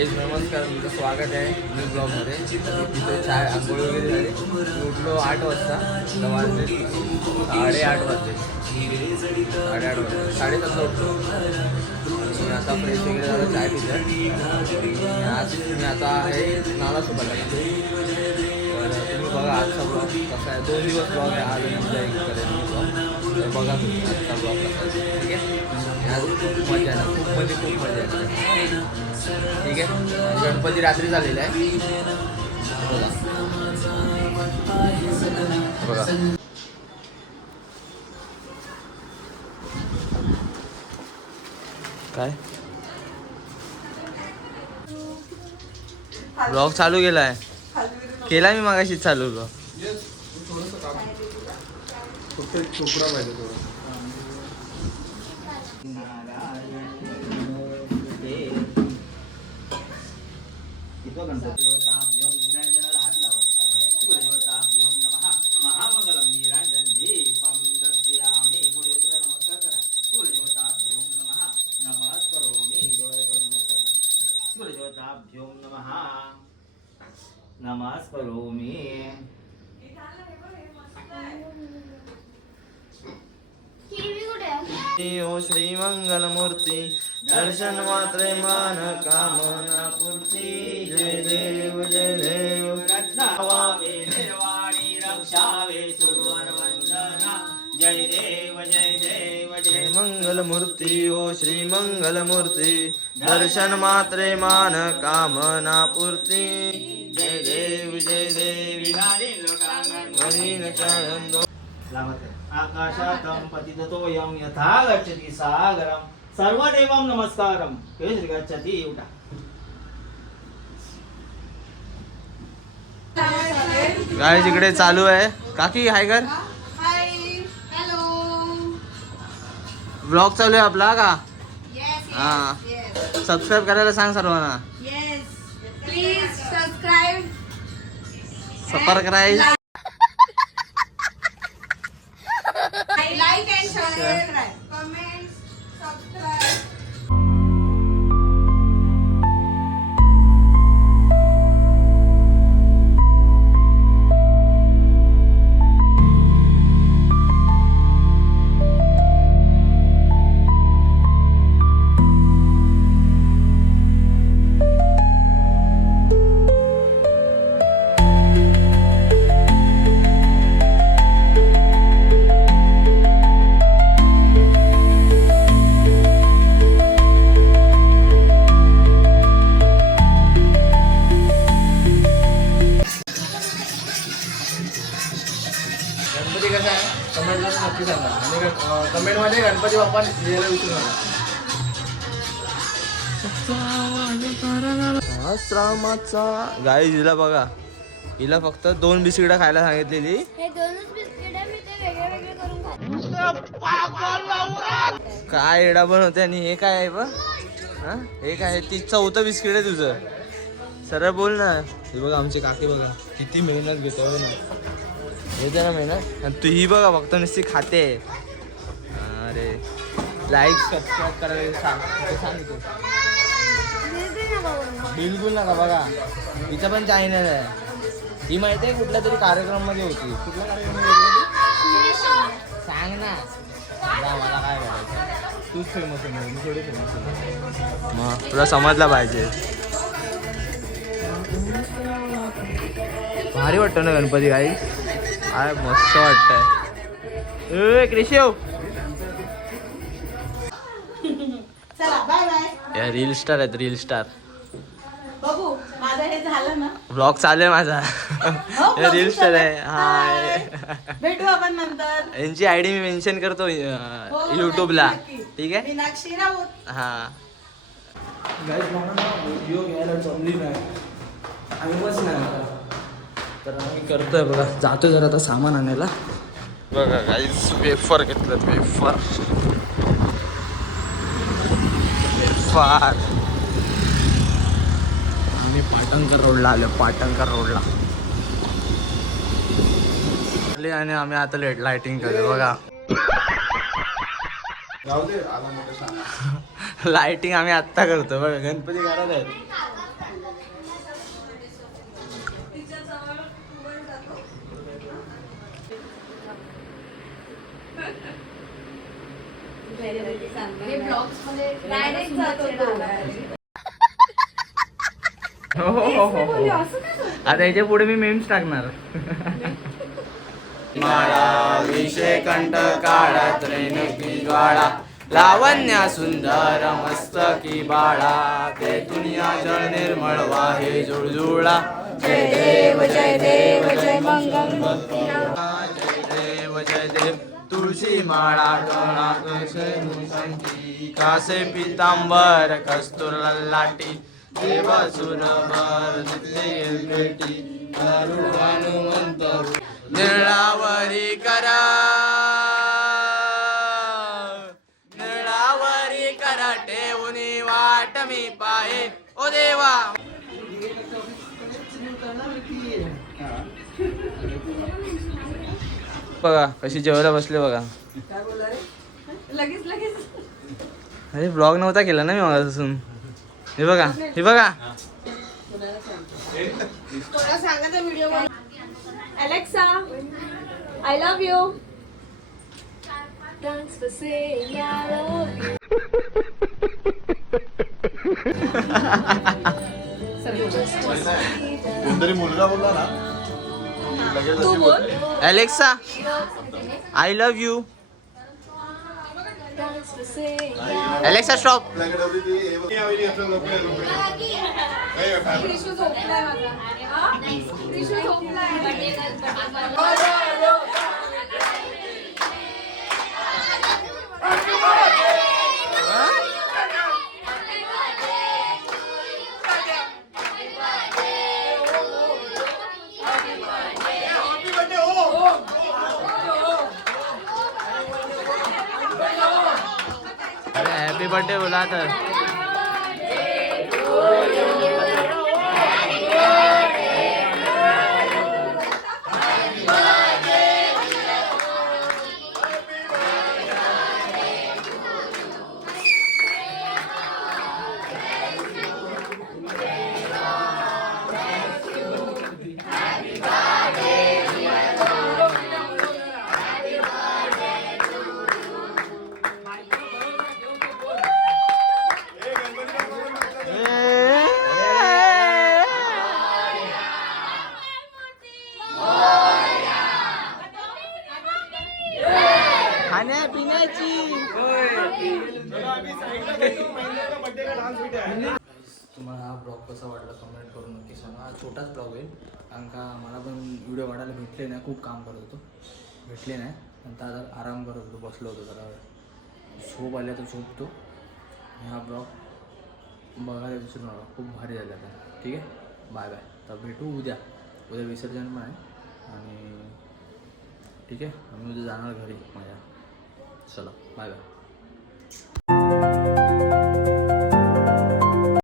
नमस्कार, तुमचं स्वागत आहे न्यू ब्लॉगमध्ये. तिथे चाय आंघोळ वगैरे झाली. मी उठलो 8 वाजता. तर वाजले 8:30 वाजले. 8:30 वाजले 7:30 उठलो. आणि आता फ्रेश वगैरे झालं, चाय पिलं. आणि आज मी आता आहे नाला सोबत. तर तुम्ही बघा आजचा ब्लॉग कसा आहे. 2 दिवस ब्लॉग आहे. आज एन्जॉय करेल मी ब्लॉग. तर बघा तुम्ही आजचा ब्लॉग कसा आहे. ठीक आहे. आज खूप मजा आहे, खूप मजा आहे. ठीक आहे. गणपती रात्री झालेला आहे. बघा काय ब्लॉग चालू केलाय. केला मी मागाशी चालू ब्लॉग. चोपडा पाहिजे थोडं. नमस्कारोमी. ओ श्री मंगल मूर्ती दर्शन मात्रे मान कामना पूर्ती. जय देव जय देव. रक्षावे देवाणी रक्षावे सुरवर वंदना. जय देव जय देव जय मंगल मूर्ती. ओ श्री मंगल मूर्ती दर्शन मात्रे मान कामना पूर्ती. जय देव जय देवी. आकाशातं पतिततोऽयं यथा गच्छति सागरं सर्वदेवं नमस्कारं केश गच्छति. उठा. गाइस इकडे चालू आहे. काकी हाय कर. ब्लॉग चालू आहे आपला का. हा सबस्क्राईब करायला सांग सर्वांना. Please subscribe. Subscribe. Like and subscribe. Comment, subscribe. Ganpati कसा आहे कमेंटला नक्की सांगा. आणि कमेंटमध्ये गणपती बाप्पा लिहायला विसरू नका. श्रामाचा गाई हिला बघा. हिला फक्त 2 बिस्किटं खायला सांगितलेली. हे दोनच बिस्किट आहे, मी ते वेगळे वेगळे करून खातो. काय एडा पण होते. आणि हे काय आहे बघ. हा हे काय. ती 4थं बिस्किट आहे तुझं. सरळ बोल ना. हे बघा आमची काकी बघा किती मेहनत घेतो ना. येते ना मेहनत. आणि तू ही बघा फक्त नुसती खाते. अरे लाईक सबस्क्राईब करायला सांग. बिलकुल नका बघा. हिचं पण चॅनल आहे. ही माहिती आहे कुठल्या तरी कार्यक्रम मध्ये होती. कुठल्या कार्यक्रम सांग ना. मला काय करायचं. तूच फेमस आहे. मी थोडी फेमस आहे. मग तुला समजला पाहिजे. भारी वाटतं ना गणपती गाई. काय मस्त वाटतंय. क्रिशिव चला बाय बाय. या रील स्टार आहेत. Reel star. बघू माझं हे झालं ना. ब्लॉग चालू आहे माझा. हो, रील स्टार आहे. हाय. हाय. भेटू आपण नंतर. यांची आयडी मी मेन्शन करतो हो, युट्यूबला. नक्की, नक्की. ठीक आहे. मीनाक्षी राऊत. हा गाईज मला ना व्हिडिओ घ्यायला जमली नाही. आम्हीच नाही. तर आम्ही करतोय बघा. जातोय जरा आता सामान आणायला. बघा गाईज वेफर घेतलं. वेफर आम्ही पाटणकर रोडला आलो. पाटणकर रोडला आणि आम्ही आता लाइटिंग करतो बघा. लाइटिंग आम्ही आत्ता करतो बघा. गणपती घरात आहेत. हे ब्लॉग्स मध्ये डायरेक्ट जातो आता याच्या पुढे मी मेम्स टाकणार. माळा विषय कंठ काळात रेणुकी ज्वाळा लावण्या सुंदर मस्तकी बाळा ते दुनिया जळ निर्मळ वाहे जुळजुळा. जय देव जय देव जय मंगल जय देव तुळशी माळा टोळा कासे पितांबर कस्तूर ललाटी देवासुरभर नित्य भेटी हनुमंत निळावरी करा ठेवून वाट मी पाहे ओ देवा. बघा कशी जेवायला बसले बघा. लगेच लगेच अरे ब्लॉग नव्हता केला ना मी मगापासून. हे बघा हे बघा. कोणा सांगायचा video Alexa I love you. Thanks for saying I love you. कोणतरी मुलगा बोलला ना लगेच अशी बोलते. Alexa I love you. Thanks for saying Alexa stop. आपल्याकडे एवढी ती हे बघ. यावेळी आपलं लोकं आहे, लोकं आहे. हे family. त्रिशू झोपलाय माझा. त्रिशू झोपलाय. अरे हॅपी बर्थडे बोला तर. तुम्हाला हा ब्लॉग कसा वाटला कमेंट करून नक्की सांगा. हा छोटाच ब्लॉग आहे कारण का मला पण व्हिडिओ काढायला भेटले नाही. खूप काम करत होतो भेटले नाही. नंतर आता आराम करत होतो बसलो होतो जरा वेळ. झोप आल्या तर झोपतो. हा ब्लॉग बघायला विसरू नका. खूप भारी झाला आता. ठीक आहे बाय बाय. तर भेटू उद्या. उद्या विसर्जन पण आहे आणि ठीक आहे. आम्ही उद्या जाणार घरी माझ्या. चला बाय बाय.